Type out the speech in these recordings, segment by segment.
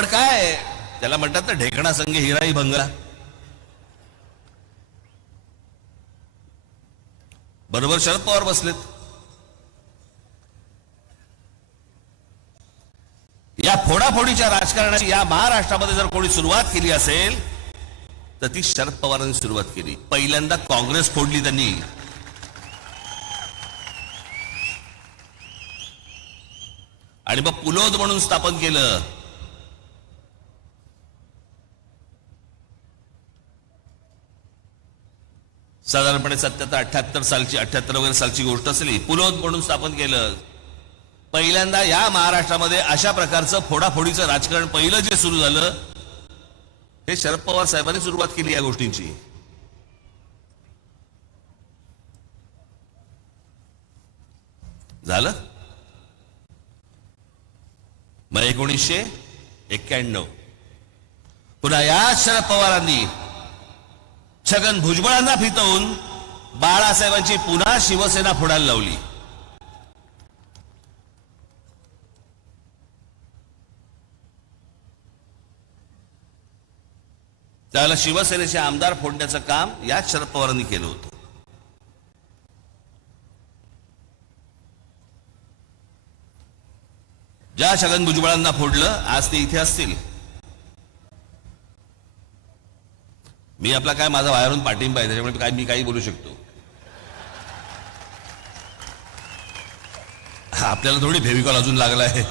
पण काय त्याला म्हणतात ना, ढेकणा संगे हिराई भंगला. बरोबर शरद पवार बसलेत. या फोडाफोडीच्या राजकारणाची या महाराष्ट्रामध्ये जर कोणी सुरुवात केली असेल तर ती शरद पवारांनी सुरुवात केली. पहिल्यांदा काँग्रेस फोडली त्यांनी. आणि मग पुलोद म्हणून स्थापन केलं. साधारणपणे 77-78 सालची 78 वगैरे सालची गोष्ट असली. पुलोद म्हणून स्थापन केलं. पहिल्यांदा या महाराष्ट्रामध्ये अशा प्रकारचं फोडाफोडीचं राजकारण पहिलं जे सुरू झालं हे शरद पवार साहेबांनी सुरुवात केली या गोष्टींची. झालं मग 1991 पुन्हा या शरद पवारांनी छगन भुजबळांना फितवून बाळासाहेबांची पुन्हा शिवसेना फोडायला लावली. त्याला शिवसेनेचे आमदार फोडण्याचं काम याच शरद पवारांनी केलं होतं. ज्या छगन भुजबळांना फोडलं आज ते इथे असतील. मी आपला काय माझा बाहेरून पाठिंबा आहे त्याच्यामुळे मी काही बोलू शकतो. आपल्याला थोडी फेविकॉल अजून लागला आहे.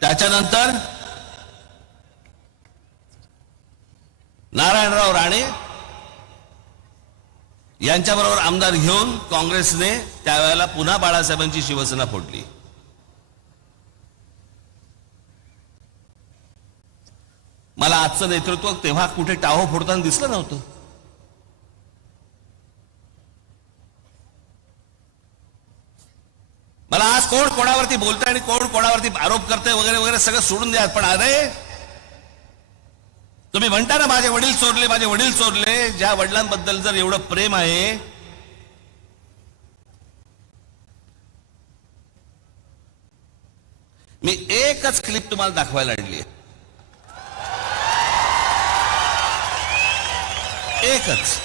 त्याच्यानंतर नारायणराव राणे यांच्याबरोबर आमदार घेऊन काँग्रेसने त्यावेळेला पुन्हा बाळासाहेबांची शिवसेना फोडली. मला आजचं नेतृत्व तेव्हा कुठे टाहो फोडताना दिसलं नव्हतं. मला आज कोण कोणावरती बोलतंय आणि कोण कोणावरती आरोप करतंय वगैरे वगैरे सगळं सोडून द्या. पण अरे तुम्ही म्हणता ना माझे वडील चोरले, माझे वडील चोरले. ज्या वडिलांबद्दल जर एवढं प्रेम आहे मी एकच क्लिप तुम्हाला दाखवायला आणली आहे. एकच